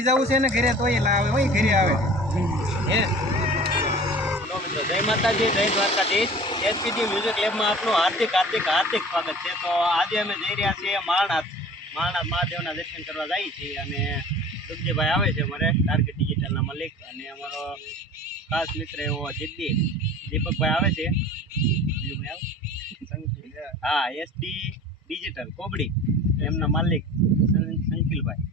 લઈ જવું છે ને ઘરે તોય લાવે હોય ઘરે આવે હે મિત્રો જય માતાજી જય દ્વારકાધીશ એસપીજી મ્યુઝિક લેબમાં આપનું હાર્દિક સ્વાગત છે। તો આજે અમે જઈ રહ્યા છીએ માળનાથ મહાદેવના દર્શન કરવા જઈએ છીએ અને દુબજીભાઈ આવે છે અમારે ટાર્ગેટ ડિજિટલના મલિક અને અમારો ખાસ મિત્ર એવો જિદ્દી દીપકભાઈ આવે છે। હા એસડી ડિજિટલ કોબડી એમના માલિક સંકિલભાઈ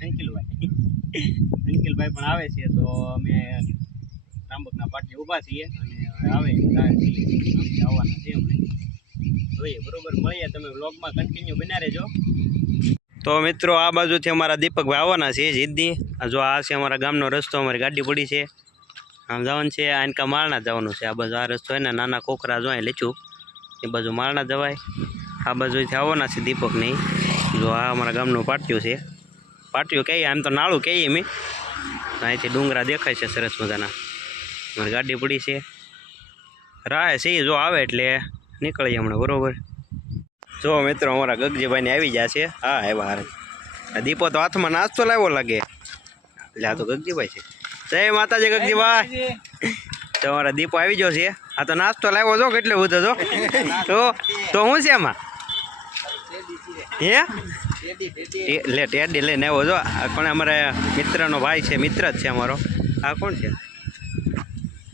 સંકિલભાઈ પણ આવે છે। તો અમે રામબકના પાટી ઊભા છીએ અને આવે આવવાના છે અમને જોઈએ બરોબર મળીએ તમે વ્લોગમાં કન્ટિન્યુ બન્યા રહેજો। તો મિત્રો આ બાજુથી અમારા દીપકભાઈ આવવાના છે જિદ્દી જો આ છે અમારા ગામનો રસ્તો અમારી ગાડી પડી છે આમ જવાનું છે આનકા માળના જવાનું છે। આ બાજુ આ રસ્તો હોય ને નાના કોકરા જોઈએ લીચું એ બાજુ માળના જવાય આ બાજુથી આવવાના છે દીપકની જો આ અમારા ગામનું પાટિયું છે પાટિયું કહીએ આમ તો નાળું કહીએ મેં અહીંથી ડુંગરા દેખાય છે સરસ મજાના મારી ગાડી પડી છે રાહે છે જો આવે એટલે નીકળીએ હમણાં બરોબર। જો મિત્રો અમારા ગગજીભાઈને આવી ગયા છે હા આવ્યા હારે દીપો તો હાથમાં નાસ્તો લાવ્યો લાગે એટલે આ તો ગગજીભાઈ છે જય માતાજી ગગજીભાઈ તો અમારા દીપો આવી ગયો છે આ તો નાસ્તો લાવ્યો છો કેટલો બધો છો તો શું છે એમાં હે લે ટેડી લઈને આવ્યો છો પણ અમારે મિત્રનો ભાઈ છે મિત્ર જ છે અમારો આ કોણ છે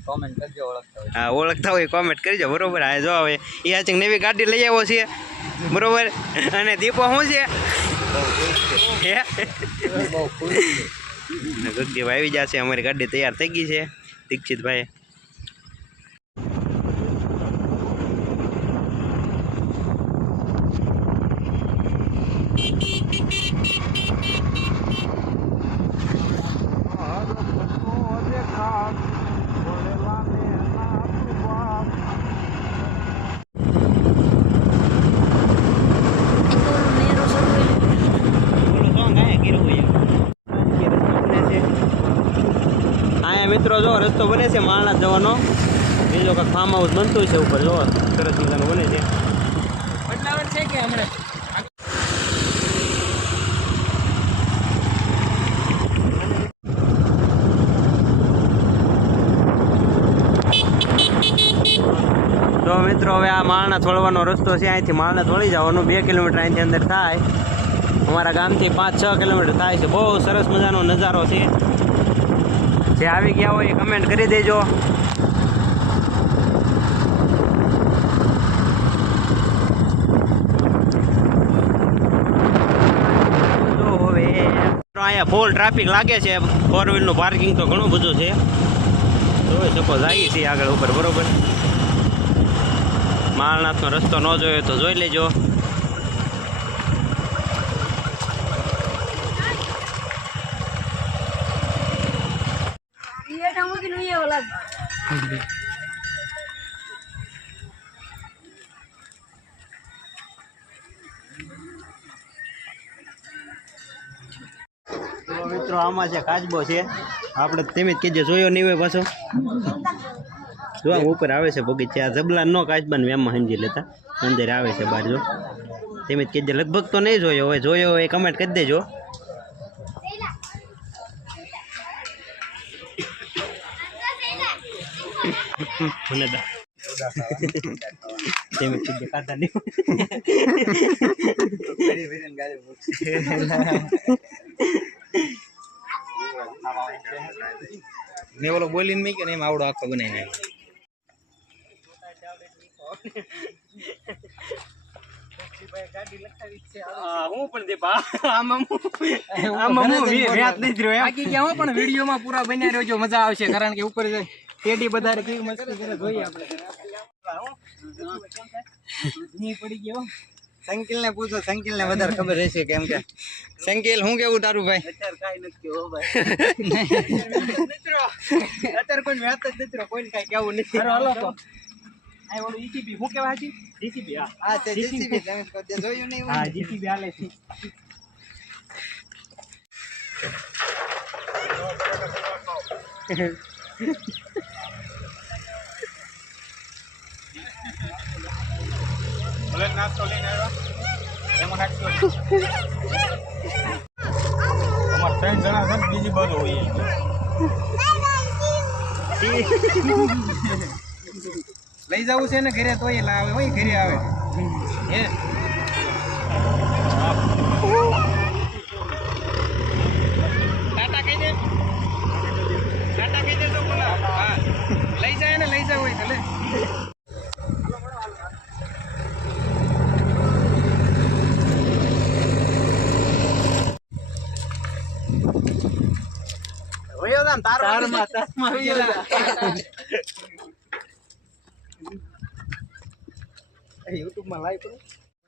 કોમેન્ટ કરજો હા ઓળખતા હોય કોમેન્ટ કરજો બરોબર હા જો હવે એ આચક નવી ગાડી લઈ આવ્યો છે બરોબર અને દીપો શું છે ગગજીભાઈ આવી જશે અમારી ગાડી તૈયાર થઈ ગઈ છે દીક્ષિતભાઈ મિત્રો જો રસ્તો બને છે માળનાથ જવાનો બીજો કાંઈક ફાર્મ હાઉસ બનતું છે ઉપર જો સરસ મજાનું બને છે બદલાવટ છે કે હમણાં તો મિત્રો હવે આ માળનાથ વળવાનો રસ્તો છે અહીંથી માળનાથ વળી જવાનું 2 કિલોમીટર અહીંથી અંદર થાય અમારા ગામથી 5-6 કિલોમીટર થાય છે બહુ સરસ મજાનો નજારો છે જે આવી ગયા હોય એ કમેન્ટ કરી દેજો હવે અહીંયા ફૂલ ટ્રાફિક લાગે છે 4 વ્હીલનું પાર્કિંગ તો ઘણું બધું છે જોઈ શકો જઈએ છીએ આગળ ઉપર બરોબર માળનાથનો રસ્તો ન જોયો તો જોઈ લેજો મિત્રો આમાં છે કાચબો છે આપણે તેમ જ કીધે જોયો નહીં હોય પાછો જો ઉપર આવે છે બગીચે આ જબલા નો કાચબાને એમાં સમજી લેતા અંદર આવે છે બહાર જો તેમ જ કીધે લગભગ તો નહીં જોયો હોય એ કમેન્ટ કરી દેજો મને તેમ જ કીધે ખાતા નહીં મેં ઓલો બોલીને મેં કે એમ આવડો આખો બનાવીને વિડીયોમાં પૂરા બન્યા રહેજો મજા આવશે કારણ કે ઉપર ટેડી વધારે કેવી મસ્તી કરે જોઈએ આપણે પડી ગયો સંકિલ ને પૂછો સંકિલ ને વધારે ખબર રહેશે કેમ કે સંકિલ હું કેવું તારું ભાઈ અત્યારે કાઈ નથી હો ભાઈ મિત્રો અત્યારે કોઈ વાત જ નથી કોઈ કાઈ કેવું નથી હાલો તો આ ઓલું જીસીબી હું કેવા હતી જીસીબી હા તે જીસીબી તમે કદે જોયું નહીં હા જીસીબી હાલે છે ભલે નાસ્તો લઈને આવ્યા એમાં નાખજો અમાર ત્રણ જણા છે બીજી બાજુ હોય લઈ જવું છે ને ઘરે તોય લાવે હોય ઘરે આવે હે ટાટા કહી દે તો બોલા હા લઈ જાય ને લઈ જાવ હોય ભલે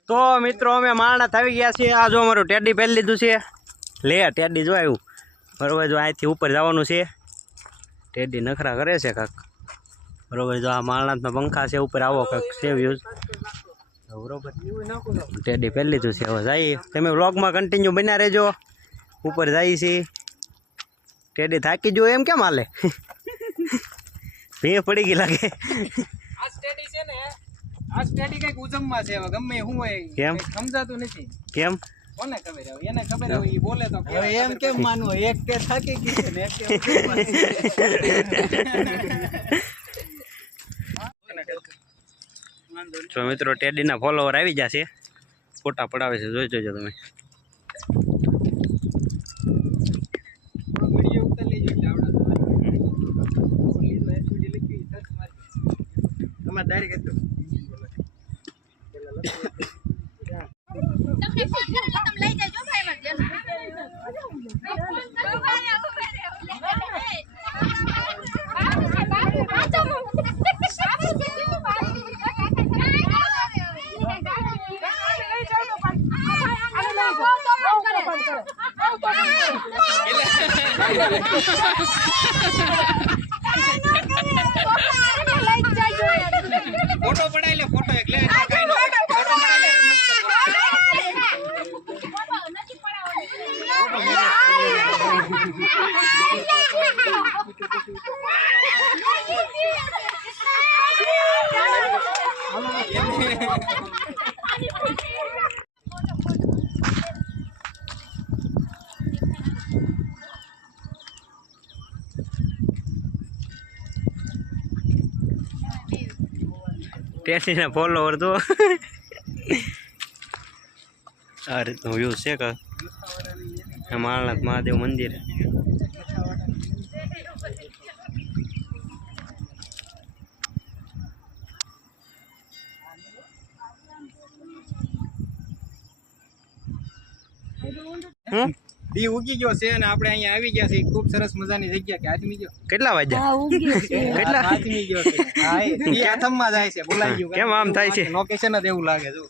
તો મિત્રો અમે માણસ આવી ગયા છીએ. આ જો અમારું ટેડી પહેરી લીધું છે. લે ટેડી જો આવ્યું બરોબર. જો અહીંથી ઉપર જવાનું છે. ટેડી નખરા કરે છે કાંક બરોબર. જો આ માણસના પંખા છે ઉપર આવો કાંક છે વ્યૂઝ બરોબર. ટેડી પહેરી લીધું છે. હવે જઈએ તમે વ્લોગમાં કન્ટિન્યુ બન્યા રહેજો. ઉપર જઈએ છીએ. ટેડી થાકી જો એમ કેમ હાલે ભીં પડી ગઈ લાગે. આ સ્ટેડી છે ને આ સ્ટેડી કઈક ઉજમમાં છે હવે ગમે શું હોય કેમ સમજાતું નથી કેમ કોને ખબર હવે એને ખબર હોય ઈ બોલે તો હવે એમ કેમ માનવું એક કે થાકી ગઈ છે ને એક કે જો મિત્રો ટેડીના ફોલોવર આવી જશે. ફોટા પડાવે છે જોઈ જોજો તમે. વિડિયો ઉતાર લેજો એટલે આવડા તમારે એસવીડી લખી સર્ચ મારી તમારે ડાયરેક્ટ હતો તમને ફોન કરે તો તમે લઈ જજો ભાઈ મને ફોટો પડાઈ લે ફોટો એક લે ફોટો પડાઈ લે ટેડીના ફોલોવર તો આ રીતનું વ્યૂ છે કા. માળનાથ મહાદેવ મંદિર. દી ઉગી ગયો છે અને આપણે અહીંયા આવી ગયા છે ખૂબ સરસ મજાની જગ્યા કે આથમી ગયો કેટલા વાગ્યા કેટલા આથમી ગયો છે હા ઈ આથમમાં જાય છે બોલાઈ ગયું કેમ આમ થાય છે? લોકેશન જ એવું લાગે જો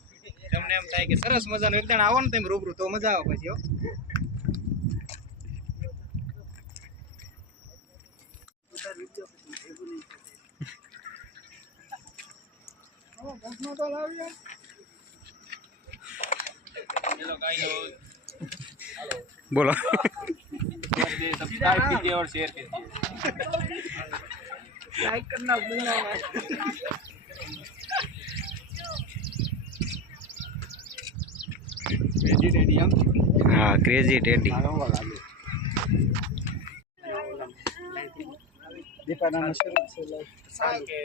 તમને એમ થાય કે સરસ મજાનું એકદમ આવો ને તમે રૂબરૂ તો મજા આવે પછી બોલો सब्सक्राइब कीजिए और शेयर कीजिए लाइक करना भूलना मत क्रेजी टेडी हम हाँ क्रेजी टेडी દીપાના શરૂ છે के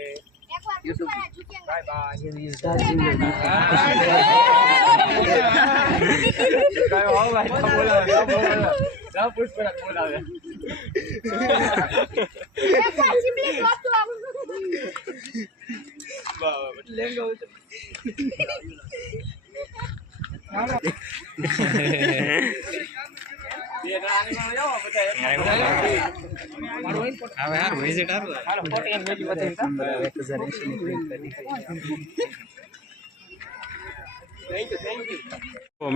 YouTube बाय बाय काय हो भाई बोला क्या पूछ पर बोला है वाह लेंगे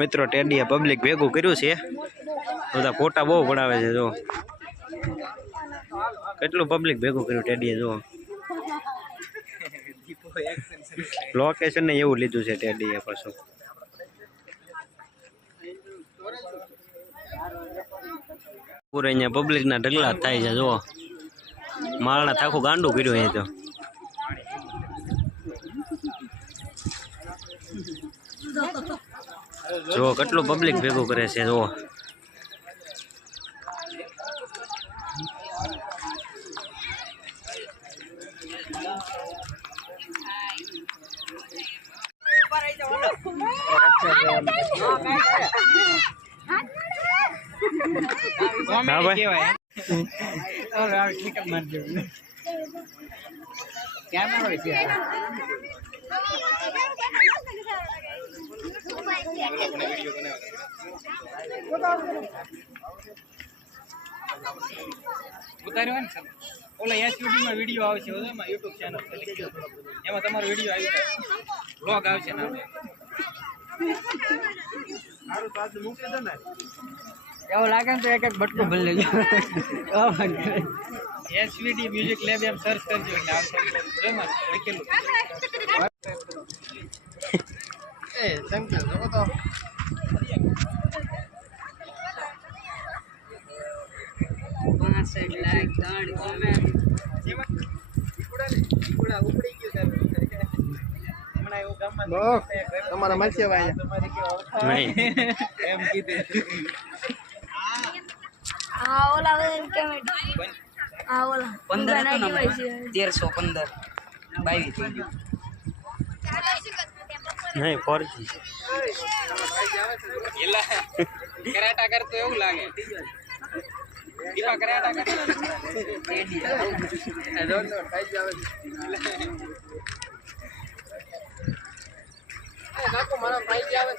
મિત્રો ટેડીએ પબ્લિક ભેગું કર્યું છે. બધા ફોટા બહુ પડાવે છે. જો કેટલું પબ્લિક ભેગું કર્યું ટેડીએ. જો લોકેશન ને એવું લીધું છે ટેડીએ પાછું. પૂરે અહીંયા પબ્લિક ના ઢગલા થાય છે. જો માળના આખું ગાંડું કર્યું અહીંયા તો જો કેટલું પબ્લિક ભેગું કરે છે. જો હા ભાઈ ઉતાર્યો ને ઓલા એસયુડી માં વિડીયો આવશે એમાં યુટ્યુબ ચેનલ એમાં તમારો વિડીયો આવી જાય બ્લોગ આવશે ને એવું લાગે ને તો એક બટકું ભરી લેજો એસવીડી મ્યુઝિક લેબ એમ સર્ચ કરજો એટલે આવશે એમાં લખેલું એ સંકેત જો તો તમારા મલસેવા નહીં એમ કીધું આ ઓલા એમ કેમ આ ઓલા 1315 22 થઈ ગયું નહીં 4G એલા કરાટા કરતો એવું લાગે દીપા કરાટા કરતો મારા ભાઈ આવે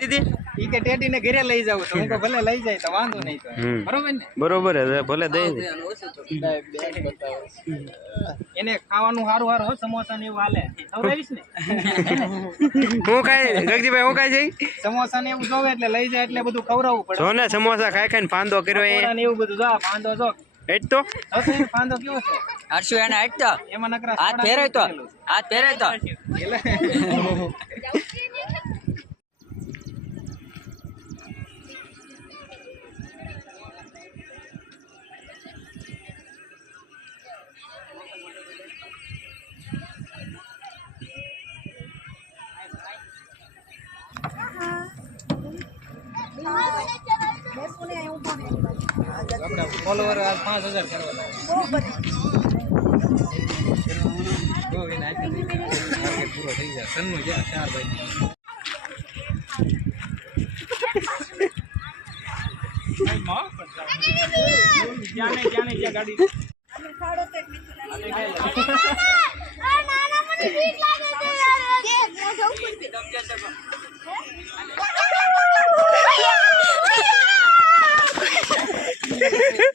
દીદી ઈ કે ટેટી ને ઘરે લઈ જાવ તો હું કે ભલે લઈ જાય તો વાંધો નહીં તો બરોબર ને બરોબર હે ભલે દઈ દે એને ખાવાનું સારું સારું હો સમોસા ને એવું હાલે ખવડાવીશ ને હું કાઈ જગદીભાઈ હું કાઈ જઈ સમોસા ને એવું જોવે એટલે લઈ જાય એટલે બધું ખવડાવવું પડે જો ને સમોસા ખાઈ ખાઈને પાંદો કર્યો એ પકોડા ને એવું બધું જો પાંદો જો એટ તો પાંદો કેવો છે હર્ષુ એને હટતો એમાં નકરા હાથ ફેરય તો હાથ ફેરય તો આપડા ફોલોવર 5000 કરવા પૂરો થઈ જાય સન્નું જ્યાં 4 ભાઈ ગાડી ના મને બીક લાગે છે